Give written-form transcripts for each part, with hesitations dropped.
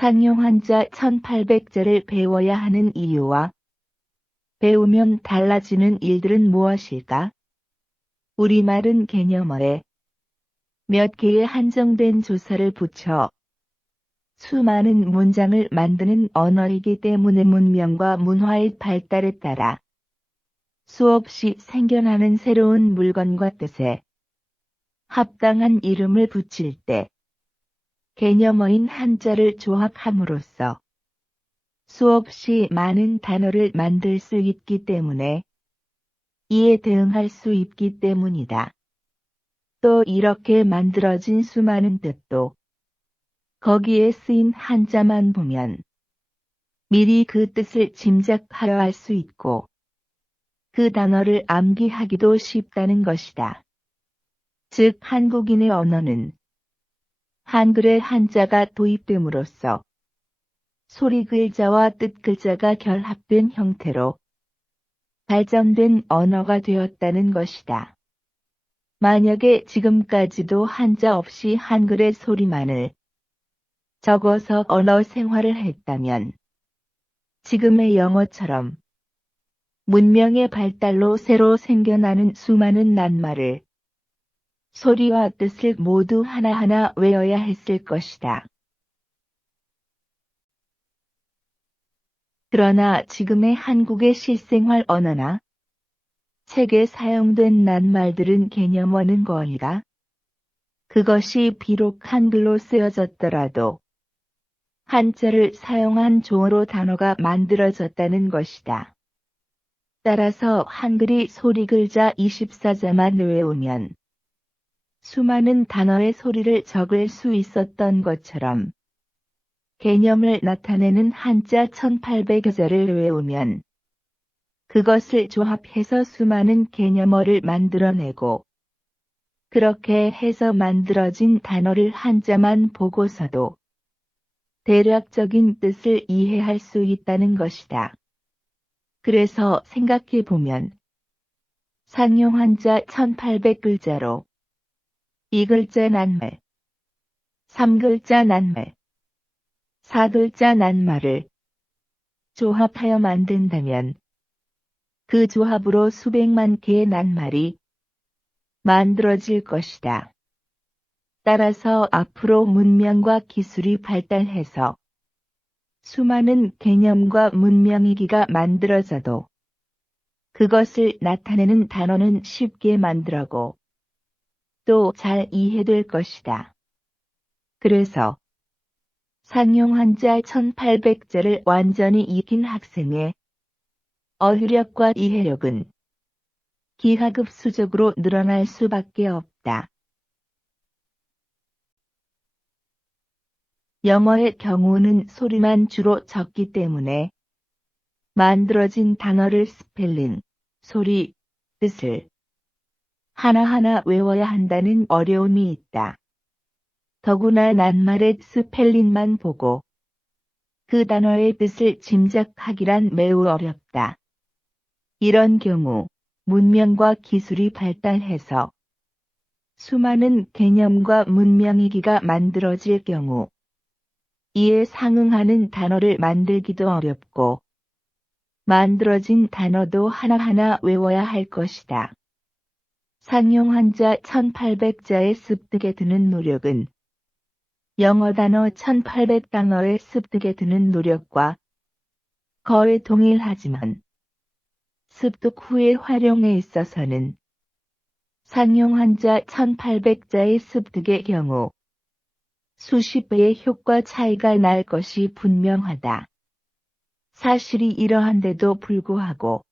상용 한자 1800자를 배워야 하는 이유와 배우면 달라지는 일들은 무엇일까? 우리말은 개념어에 몇 개의 한정된 조사를 붙여 수많은 문장을 만드는 언어이기 때문에 문명과 문화의 발달에 따라 수없이 생겨나는 새로운 물건과 뜻에 합당한 이름을 붙일 때 개념어인 한자를 조합함으로써 수없이 많은 단어를 만들 수 있기 때문에 이에 대응할 수 있기 때문이다. 또 이렇게 만들어진 수많은 뜻도 거기에 쓰인 한자만 보면 미리 그 뜻을 짐작하여 알 수 있고 그 단어를 암기하기도 쉽다는 것이다. 즉 한국인의 언어는 한글의 한자가 도입됨으로써 소리 글자와 뜻 글자가 결합된 형태로 발전된 언어가 되었다는 것이다. 만약에 지금까지도 한자 없이 한글의 소리만을 적어서 언어 생활을 했다면 지금의 영어처럼 문명의 발달로 새로 생겨나는 수많은 낱말을 소리와 뜻을 모두 하나하나 외워야 했을 것이다. 그러나 지금의 한국의 실생활 언어나 책에 사용된 낱말들은 개념어는 거일까? 그것이 비록 한글로 쓰여졌더라도 한자를 사용한 종어로 단어가 만들어졌다는 것이다. 따라서 한글이 소리 글자 24자만 외우면 수많은 단어의 소리를 적을 수 있었던 것처럼 개념을 나타내는 한자 1800여자를 외우면 그것을 조합해서 수많은 개념어를 만들어내고 그렇게 해서 만들어진 단어를 한자만 보고서도 대략적인 뜻을 이해할 수 있다는 것이다. 그래서 생각해보면 상용 한자 1800글자로 2글자 낱말, 3글자 낱말, 4글자 낱말을 조합하여 만든다면 그 조합으로 수백만 개의 낱말이 만들어질 것이다. 따라서 앞으로 문명과 기술이 발달해서 수많은 개념과 문명이기가 만들어져도 그것을 나타내는 단어는 쉽게 만들어고 또 잘 이해될 것이다. 그래서 상용 한자 1800자를 완전히 익힌 학생의 어휘력과 이해력은 기하급수적으로 늘어날 수밖에 없다. 영어의 경우는 소리만 주로 적기 때문에 만들어진 단어를 스펠링, 소리, 뜻을 하나하나 외워야 한다는 어려움이 있다. 더구나 낱말의 스펠링만 보고 그 단어의 뜻을 짐작하기란 매우 어렵다. 이런 경우 문명과 기술이 발달해서 수많은 개념과 문명이기가 만들어질 경우 이에 상응하는 단어를 만들기도 어렵고 만들어진 단어도 하나하나 외워야 할 것이다. 상용 한자 1800자의 습득에 드는 노력은 영어 단어 1800단어의 습득에 드는 노력과 거의 동일하지만 습득 후의 활용에 있어서는 상용 한자 1800자의 습득의 경우 수십 배의 효과 차이가 날 것이 분명하다. 사실이 이러한데도 불구하고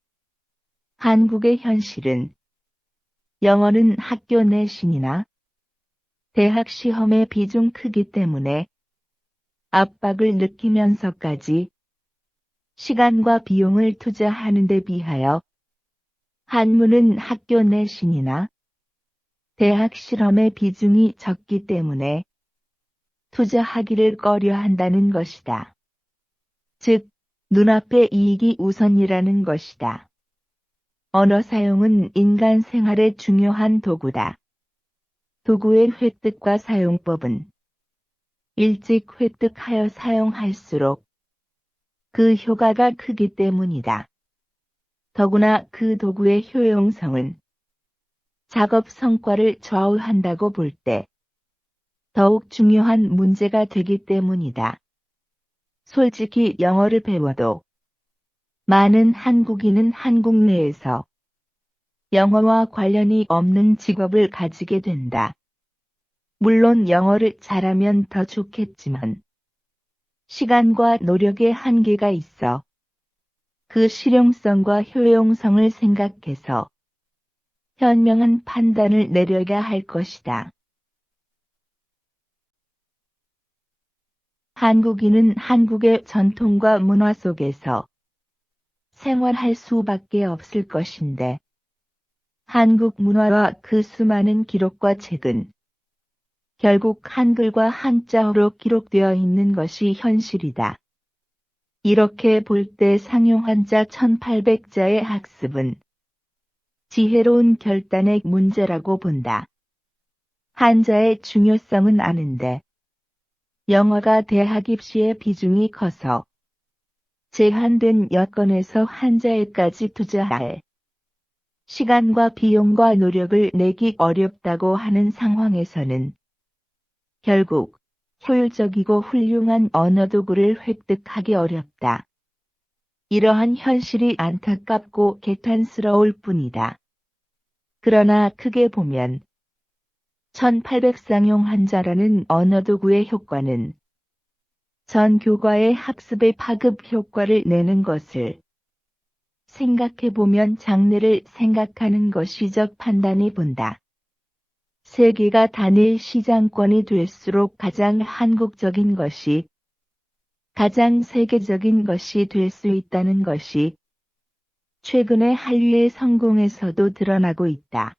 한국의 현실은 영어는 학교 내신이나 대학 시험의 비중 크기 때문에 압박을 느끼면서까지 시간과 비용을 투자하는 데 비하여 한문은 학교 내신이나 대학 실험의 비중이 적기 때문에 투자하기를 꺼려한다는 것이다. 즉, 눈앞의 이익이 우선이라는 것이다. 언어 사용은 인간 생활의 중요한 도구다. 도구의 획득과 사용법은 일찍 획득하여 사용할수록 그 효과가 크기 때문이다. 더구나 그 도구의 효용성은 작업 성과를 좌우한다고 볼 때 더욱 중요한 문제가 되기 때문이다. 솔직히 영어를 배워도 많은 한국인은 한국 내에서 영어와 관련이 없는 직업을 가지게 된다. 물론 영어를 잘하면 더 좋겠지만 시간과 노력의 한계가 있어 그 실용성과 효용성을 생각해서 현명한 판단을 내려야 할 것이다. 한국인은 한국의 전통과 문화 속에서 생활할 수밖에 없을 것인데 한국 문화와 그 수많은 기록과 책은 결국 한글과 한자어로 기록되어 있는 것이 현실이다. 이렇게 볼 때 상용한자 1800자의 학습은 지혜로운 결단의 문제라고 본다. 한자의 중요성은 아는데 영어가 대학 입시의 비중이 커서 제한된 여건에서 한자에까지 투자할 시간과 비용과 노력을 내기 어렵다고 하는 상황에서는 결국 효율적이고 훌륭한 언어 도구를 획득하기 어렵다. 이러한 현실이 안타깝고 개탄스러울 뿐이다. 그러나 크게 보면 1800상용 한자라는 언어 도구의 효과는 전 교과의 학습의 파급 효과를 내는 것을 생각해보면 장래를 생각하는 것이적 판단이 본다. 세계가 단일 시장권이 될수록 가장 한국적인 것이 가장 세계적인 것이 될 수 있다는 것이 최근의 한류의 성공에서도 드러나고 있다.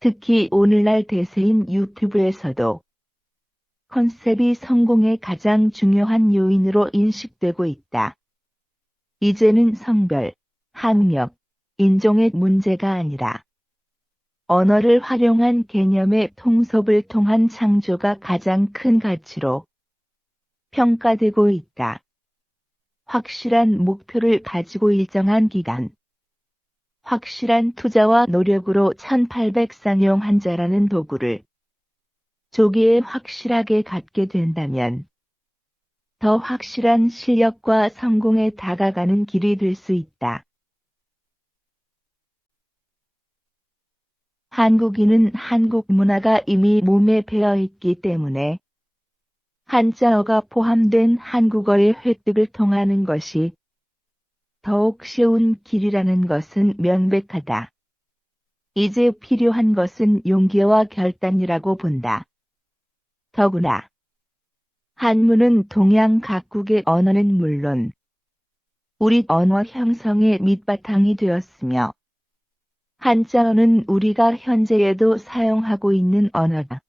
특히 오늘날 대세인 유튜브에서도 컨셉이 성공의 가장 중요한 요인으로 인식되고 있다. 이제는 성별, 학력, 인종의 문제가 아니라 언어를 활용한 개념의 통섭을 통한 창조가 가장 큰 가치로 평가되고 있다. 확실한 목표를 가지고 일정한 기간, 확실한 투자와 노력으로 1800상용 한자라는 도구를 조기에 확실하게 갖게 된다면 더 확실한 실력과 성공에 다가가는 길이 될 수 있다. 한국인은 한국 문화가 이미 몸에 배어 있기 때문에 한자어가 포함된 한국어의 획득을 통하는 것이 더욱 쉬운 길이라는 것은 명백하다. 이제 필요한 것은 용기와 결단이라고 본다. 더구나 한문은 동양 각국의 언어는 물론 우리 언어 형성의 밑바탕이 되었으며 한자어는 우리가 현재에도 사용하고 있는 언어다.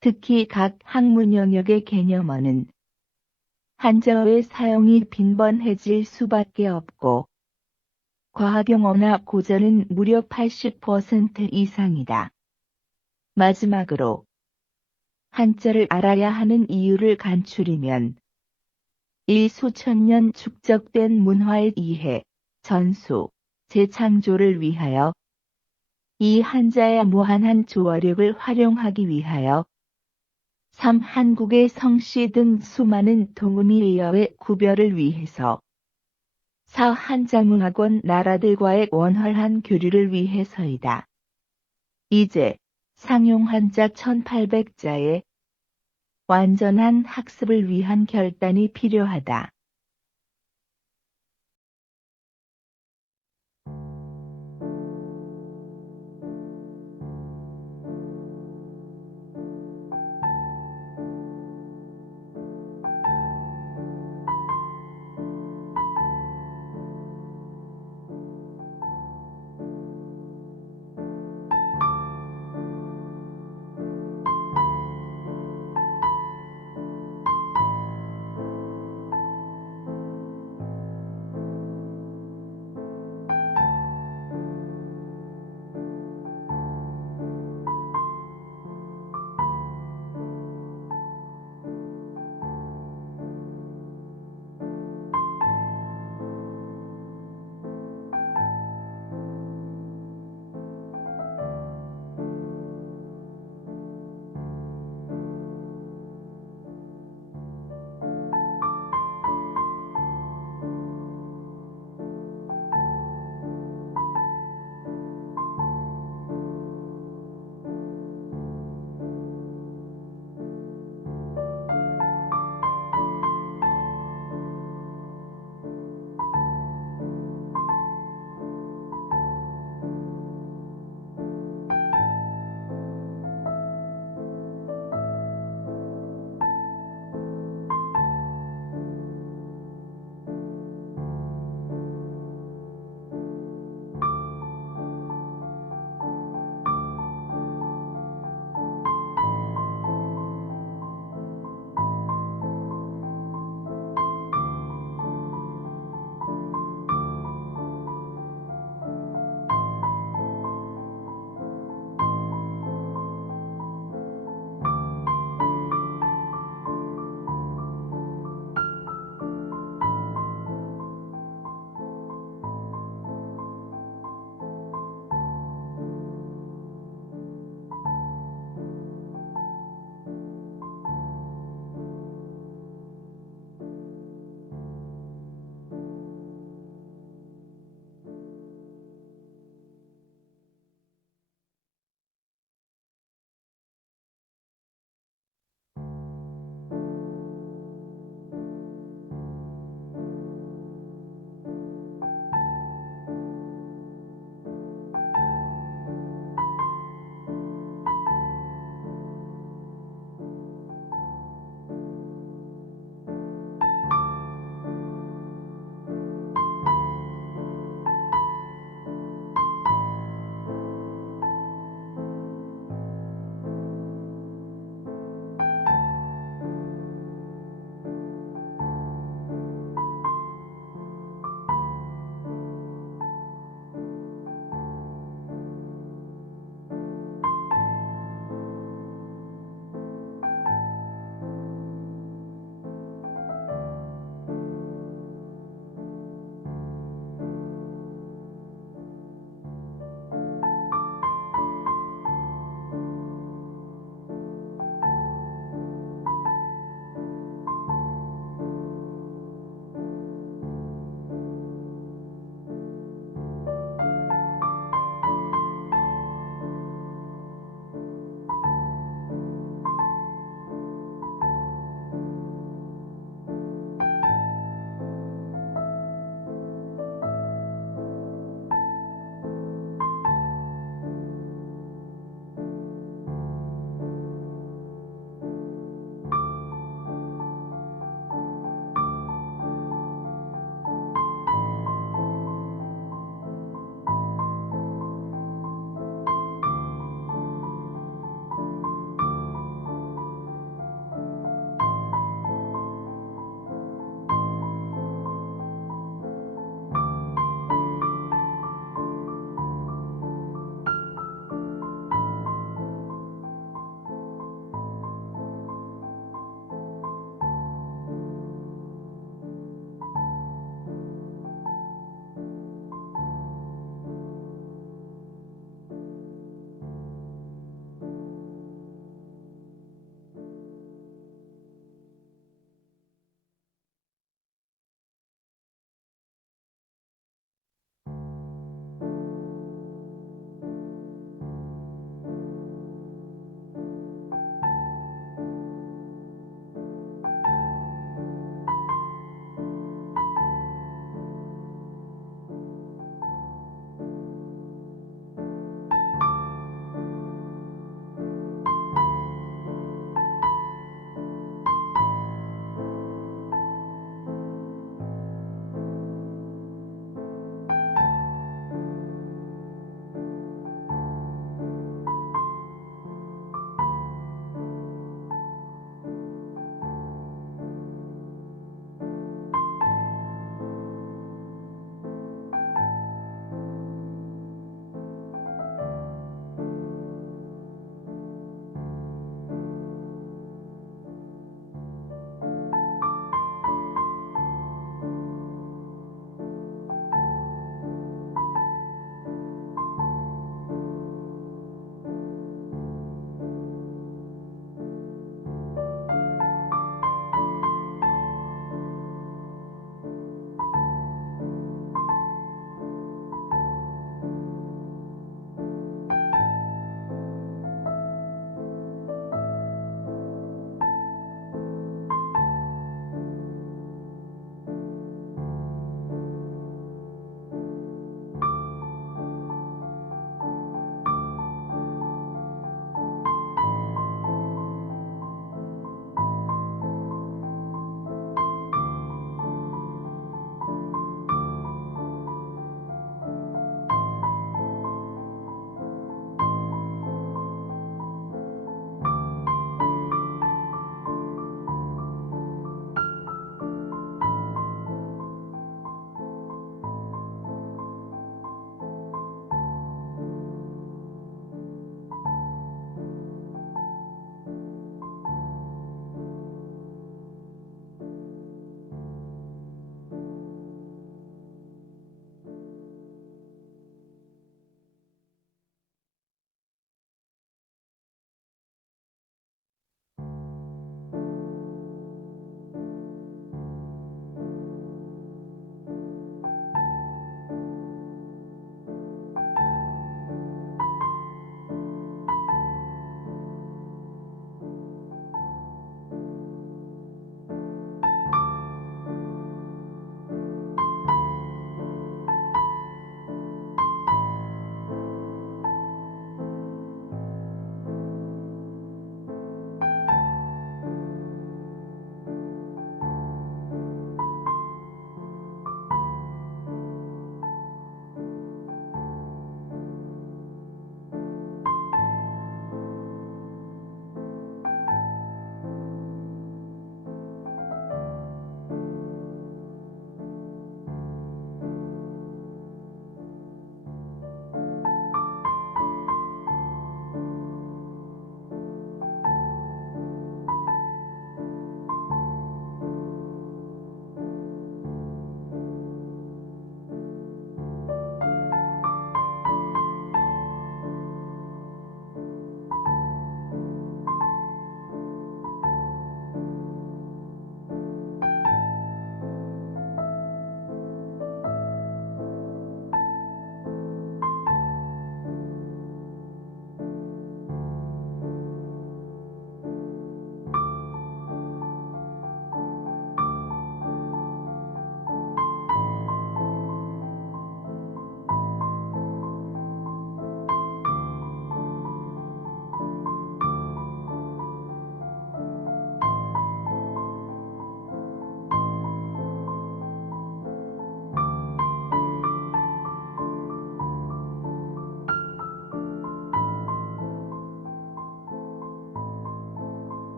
특히 각 학문 영역의 개념어는 한자어의 사용이 빈번해질 수밖에 없고 과학용어나 고전은 무려 80% 이상이다. 마지막으로 한자를 알아야 하는 이유를 간추리면 일수천 년 축적된 문화의 이해, 전수, 재창조를 위하여 이 한자의 무한한 조화력을 활용하기 위하여 3. 한국의 성씨 등 수많은 동음이 의어의 구별을 위해서 4. 한자문학원 나라들과의 원활한 교류를 위해서이다. 이제 상용 한자 1800자의 완전한 학습을 위한 결단이 필요하다.